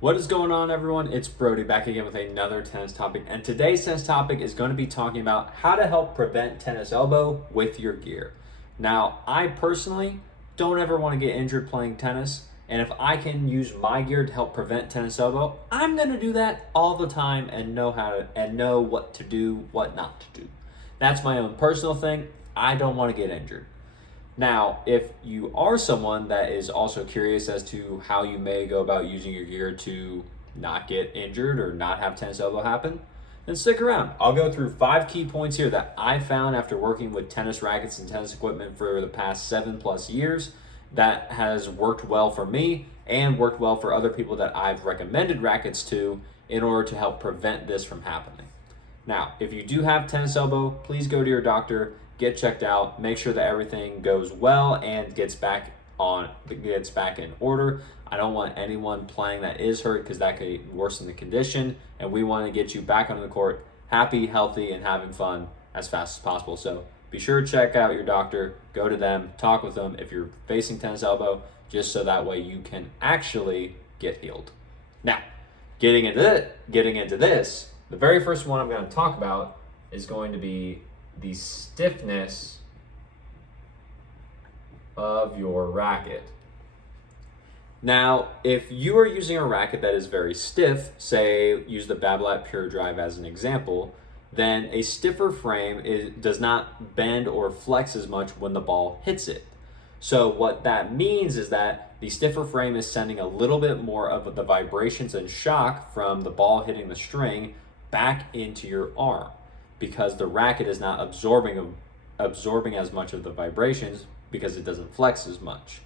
What is going on, everyone? It's Brody back again with another tennis topic, and today's tennis topic is going to be talking about how to help prevent tennis elbow with your gear. Now, I personally don't ever want to get injured playing tennis, and if I can use my gear to help prevent tennis elbow, I'm going to do that all the time and know what to do, what not to do. That's my own personal thing. I don't want to get injured. Now, if you are someone that is also curious as to how you may go about using your gear to not get injured or not have tennis elbow happen, then stick around. I'll go through 5 key points here that I found after working with tennis rackets and tennis equipment for the past 7+ years that has worked well for me and worked well for other people that I've recommended rackets to in order to help prevent this from happening. Now, if you do have tennis elbow, please go to your doctor, get checked out, make sure that everything goes well and gets back in order. I don't want anyone playing that is hurt because that could worsen the condition, and we want to get you back on the court happy, healthy, and having fun as fast as possible. So be sure to check out your doctor, go to them, talk with them if you're facing tennis elbow, just so that way you can actually get healed. Now, getting into this, the very first one I'm going to talk about is going to be the stiffness of your racket. Now, if you are using a racket that is very stiff, say use the Babolat Pure Drive as an example, then a stiffer frame does not bend or flex as much when the ball hits it. So what that means is that the stiffer frame is sending a little bit more of the vibrations and shock from the ball hitting the string back into your arm, because the racket is not absorbing as much of the vibrations because it doesn't flex as much.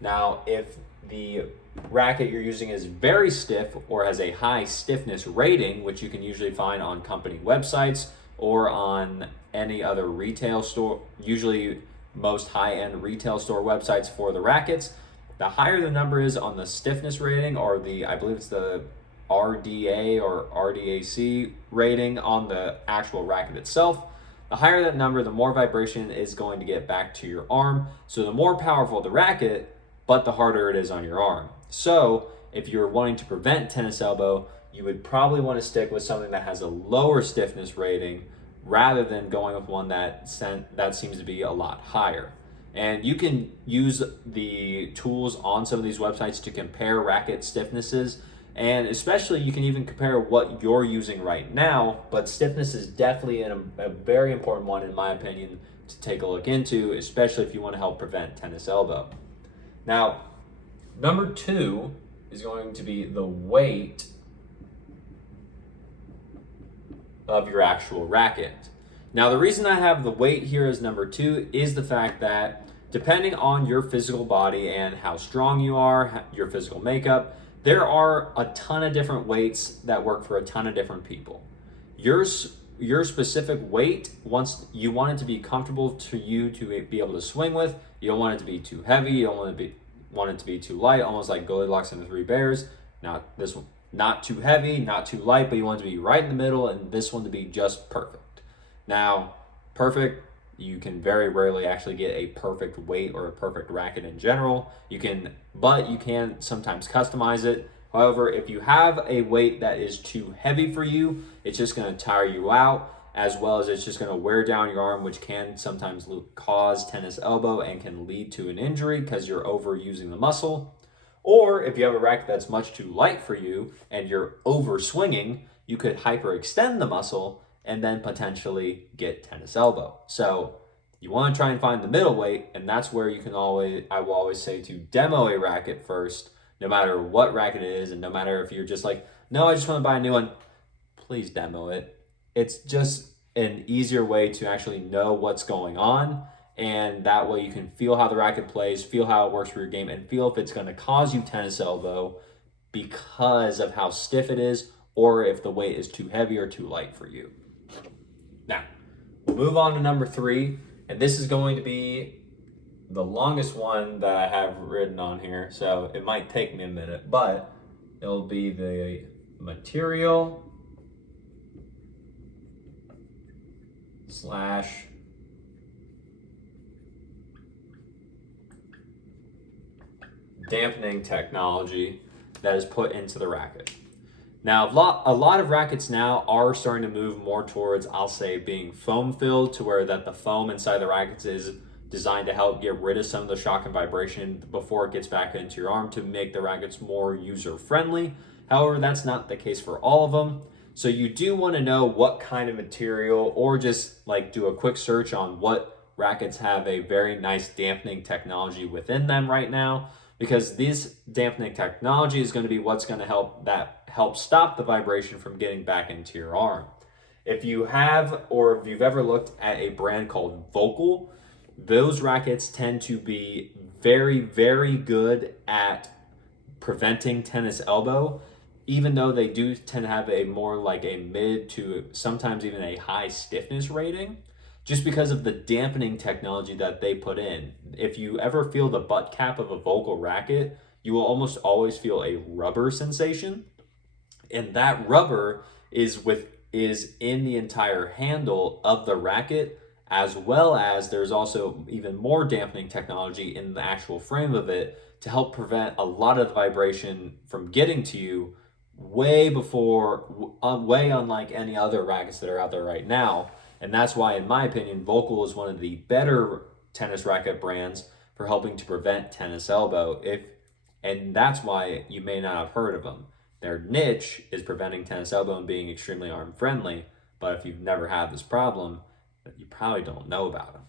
Now, if the racket you're using is very stiff or has a high stiffness rating, which you can usually find on company websites or on any other retail store, usually most high-end retail store websites for the rackets, the higher the number is on the stiffness rating, or I believe it's the RDA or RDAC rating on the actual racket itself, the higher that number, the more vibration is going to get back to your arm. So the more powerful the racket, but the harder it is on your arm. So if you're wanting to prevent tennis elbow, you would probably want to stick with something that has a lower stiffness rating rather than going with one that seems to be a lot higher. And you can use the tools on some of these websites to compare racket stiffnesses. And especially, you can even compare what you're using right now, but stiffness is definitely a very important one, in my opinion, to take a look into, especially if you want to help prevent tennis elbow. Now, number 2 is going to be the weight of your actual racket. Now, the reason I have the weight here as number 2 is the fact that depending on your physical body and how strong you are, your physical makeup, there are a ton of different weights that work for a ton of different people. Your specific weight, once you want it to be comfortable to you to be able to swing with, you don't want it to be too heavy, you don't want it to be too light, almost like Goldilocks and the Three Bears. This one, not too heavy, not too light, but you want it to be right in the middle, and this one to be just perfect. Now, perfect, you can very rarely actually get a perfect weight or a perfect racket in general. But you can sometimes customize it. However, if you have a weight that is too heavy for you, it's just going to tire you out, as well as it's just going to wear down your arm, which can sometimes cause tennis elbow and can lead to an injury because you're overusing the muscle. Or if you have a racket that's much too light for you and you're over swinging, you could hyperextend the muscle and then potentially get tennis elbow. So you want to try and find the middle weight, and that's where I will always say to demo a racket first, no matter what racket it is, and no matter if you're just like, no, I just want to buy a new one, please demo it. It's just an easier way to actually know what's going on, and that way you can feel how the racket plays, feel how it works for your game, and feel if it's going to cause you tennis elbow because of how stiff it is, or if the weight is too heavy or too light for you. Now, we'll move on to number 3, and this is going to be the longest one that I have written on here, so it might take me a minute, but it'll be the material / dampening technology that is put into the racket. Now, a lot of rackets now are starting to move more towards, I'll say, being foam filled, to where that the foam inside the rackets is designed to help get rid of some of the shock and vibration before it gets back into your arm to make the rackets more user friendly. However, that's not the case for all of them. So you do want to know what kind of material, or just like do a quick search on what rackets have a very nice dampening technology within them right now, because this dampening technology is going to be what's going to help stop the vibration from getting back into your arm. If you have, or if you've ever looked at a brand called Vocal, those rackets tend to be very, very good at preventing tennis elbow, even though they do tend to have a more like a mid to sometimes even a high stiffness rating, just because of the dampening technology that they put in. If you ever feel the butt cap of a Vocal racket, you will almost always feel a rubber sensation. And that rubber is in the entire handle of the racket, as well as there's also even more dampening technology in the actual frame of it to help prevent a lot of the vibration from getting to you way unlike any other rackets that are out there right now. And that's why, in my opinion, Vocal is one of the better tennis racket brands for helping to prevent tennis elbow. And that's why you may not have heard of them. Their niche is preventing tennis elbow and being extremely arm friendly. But if you've never had this problem, you probably don't know about them.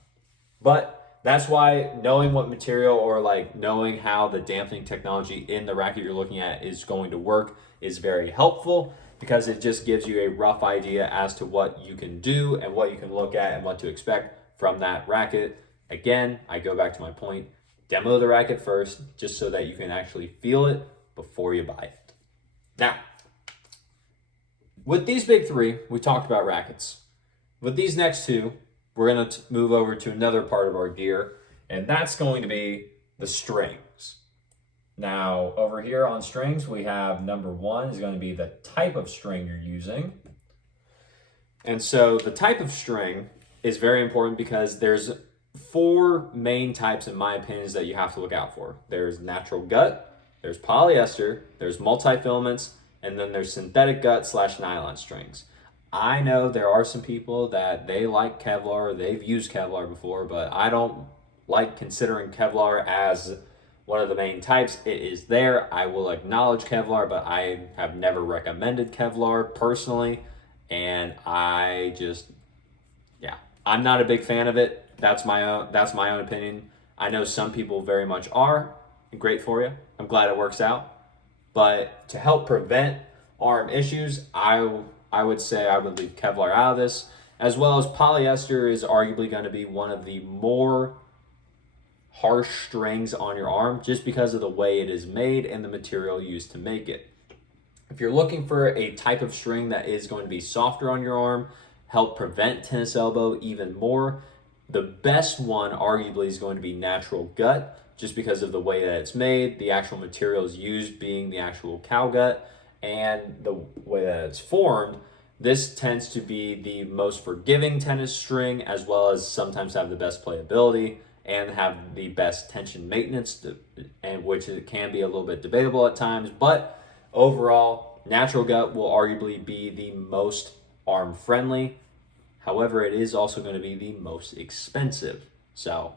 But that's why knowing what material, or like knowing how the dampening technology in the racket you're looking at is going to work is very helpful, because it just gives you a rough idea as to what you can do and what you can look at and what to expect from that racket. Again, I go back to my point, demo the racket first, just so that you can actually feel it before you buy it. Now, with these big three, we talked about rackets. With these next two, we're going to move over to another part of our gear, and that's going to be the strings. Now, over here on strings, we have number one is going to be the type of string you're using. And so the type of string is very important, because there's 4 main types, in my opinion, that you have to look out for. There's natural gut, there's polyester, there's multi-filaments, and then there's synthetic gut / nylon strings. I know there are some people that they like Kevlar, they've used Kevlar before, but I don't like considering Kevlar as one of the main types. It is there. I will acknowledge Kevlar, but I have never recommended Kevlar personally. And I'm not a big fan of it. That's my own opinion. I know some people very much are. Great for you. I'm glad it works out. But to help prevent arm issues, I would say I would leave Kevlar out of this, as well as polyester is arguably going to be one of the more harsh strings on your arm, just because of the way it is made and the material used to make it. If you're looking for a type of string that is going to be softer on your arm, help prevent tennis elbow even more, the best one arguably is going to be natural gut, just because of the way that it's made, the actual materials used being the actual cow gut, and the way that it's formed. This tends to be the most forgiving tennis string, as well as sometimes have the best playability and have the best tension maintenance, and which it can be a little bit debatable at times. But overall, natural gut will arguably be the most arm friendly. However, it is also going to be the most expensive. So,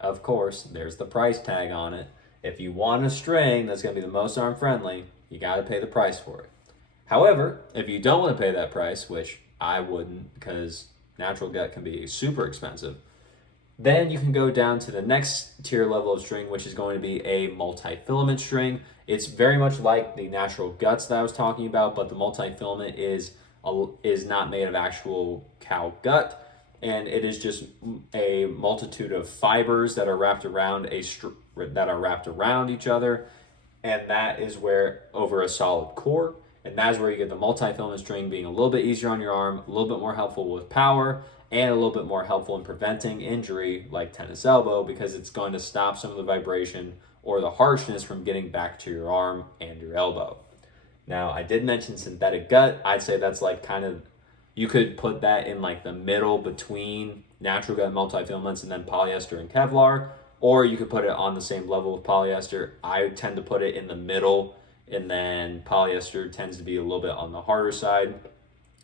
of course, there's the price tag on it. If you want a string that's going to be the most arm friendly, you got to pay the price for it. However, if you don't want to pay that price, which I wouldn't, because natural gut can be super expensive, then you can go down to the next tier level of string, which is going to be a multi-filament string. It's very much like the natural guts that I was talking about, but the multi-filament is not made of actual cow gut, and it is just a multitude of fibers that are wrapped around each other, and that is where over a solid core. And that's where you get the multi-filament string being a little bit easier on your arm, a little bit more helpful with power, and a little bit more helpful in preventing injury like tennis elbow, because it's going to stop some of the vibration or the harshness from getting back to your arm and your elbow. Now, I did mention synthetic gut. I'd say that's like kind of, you could put that in like the middle between natural gut multi-filaments and then polyester and Kevlar, or you could put it on the same level with polyester. I tend to put it in the middle and then polyester tends to be a little bit on the harder side.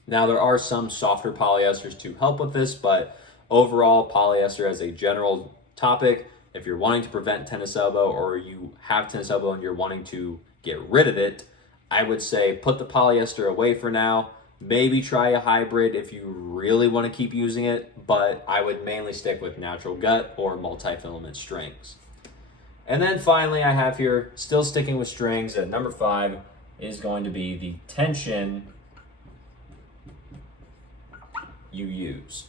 Now, there are some softer polyesters to help with this, but overall, polyester as a general topic, if you're wanting to prevent tennis elbow or you have tennis elbow and you're wanting to get rid of it, I would say put the polyester away for now. Maybe try a hybrid if you really want to keep using it, but I would mainly stick with natural gut or multi-filament strings. And then finally, I have here, still sticking with strings, at number 5 is going to be the tension you use.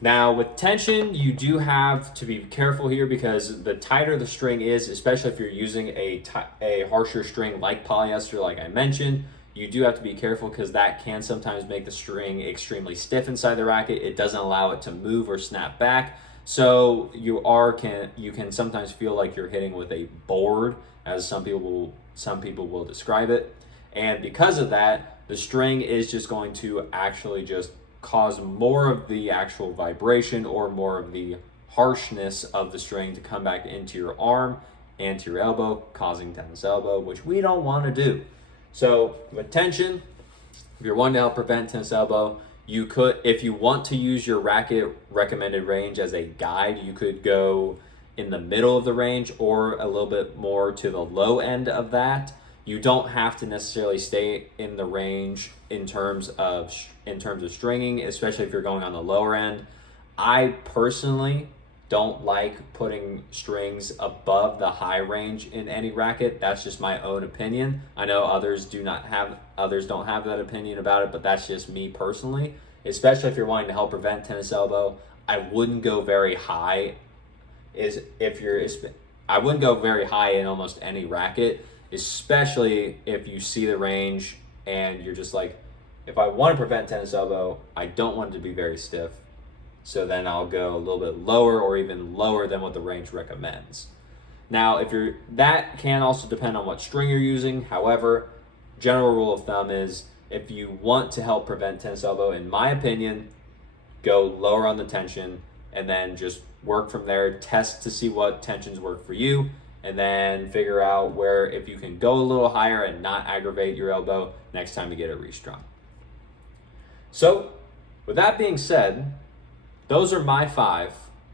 Now, with tension, you do have to be careful here because the tighter the string is, especially if you're using a harsher string like polyester, like I mentioned, you do have to be careful because that can sometimes make the string extremely stiff inside the racket. It doesn't allow it to move or snap back. So you can sometimes feel like you're hitting with a board, as some people will describe it. And because of that, the string is just going to actually just cause more of the actual vibration or more of the harshness of the string to come back into your arm and to your elbow, causing tennis elbow, which we don't want to do. So with tension, if you're wanting to help prevent tennis elbow, you could, if you want to use your racket recommended range as a guide, you could go in the middle of the range or a little bit more to the low end of that. You don't have to necessarily stay in the range in terms of stringing, especially if you're going on the lower end. I personally don't like putting strings above the high range in any racket. That's just my own opinion. I know others don't have that opinion about it, but that's just me personally. Especially if you're wanting to help prevent tennis elbow, I wouldn't go very high. I wouldn't go very high in almost any racket, especially if you see the range and you're just like, if I want to prevent tennis elbow, I don't want it to be very stiff. So then I'll go a little bit lower or even lower than what the range recommends. Now, that can also depend on what string you're using. However, general rule of thumb is if you want to help prevent tennis elbow, in my opinion, go lower on the tension and then just work from there. Test to see what tensions work for you, and then figure out where, if you can go a little higher and not aggravate your elbow next time you get it restrung. So, with that being said, those are my 5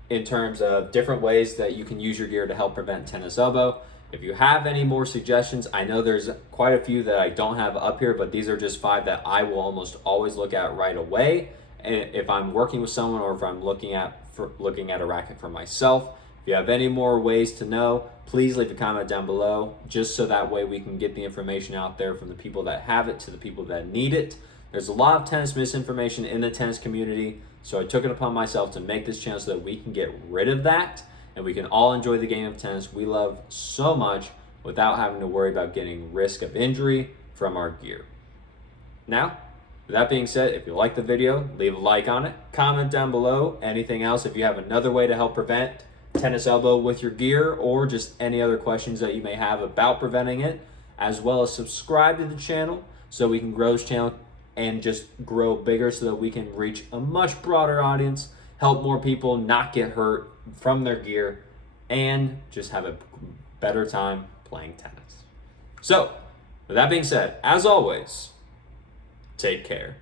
in terms of different ways that you can use your gear to help prevent tennis elbow. If you have any more suggestions, I know there's quite a few that I don't have up here, but these are just 5 that I will almost always look at right away. And if I'm working with someone or if I'm looking at a racket for myself. If you have any more ways to know, please leave a comment down below, just so that way we can get the information out there from the people that have it to the people that need it. There's a lot of tennis misinformation in the tennis community, so I took it upon myself to make this channel so that we can get rid of that and we can all enjoy the game of tennis we love so much without having to worry about getting risk of injury from our gear. Now, with that being said, if you like the video, leave a like on it, comment down below anything else if you have another way to help prevent tennis elbow with your gear, or just any other questions that you may have about preventing it, as well as subscribe to the channel so we can grow this channel and just grow bigger so that we can reach a much broader audience, help more people not get hurt from their gear, and just have a better time playing tennis. So, with that being said, as always, take care.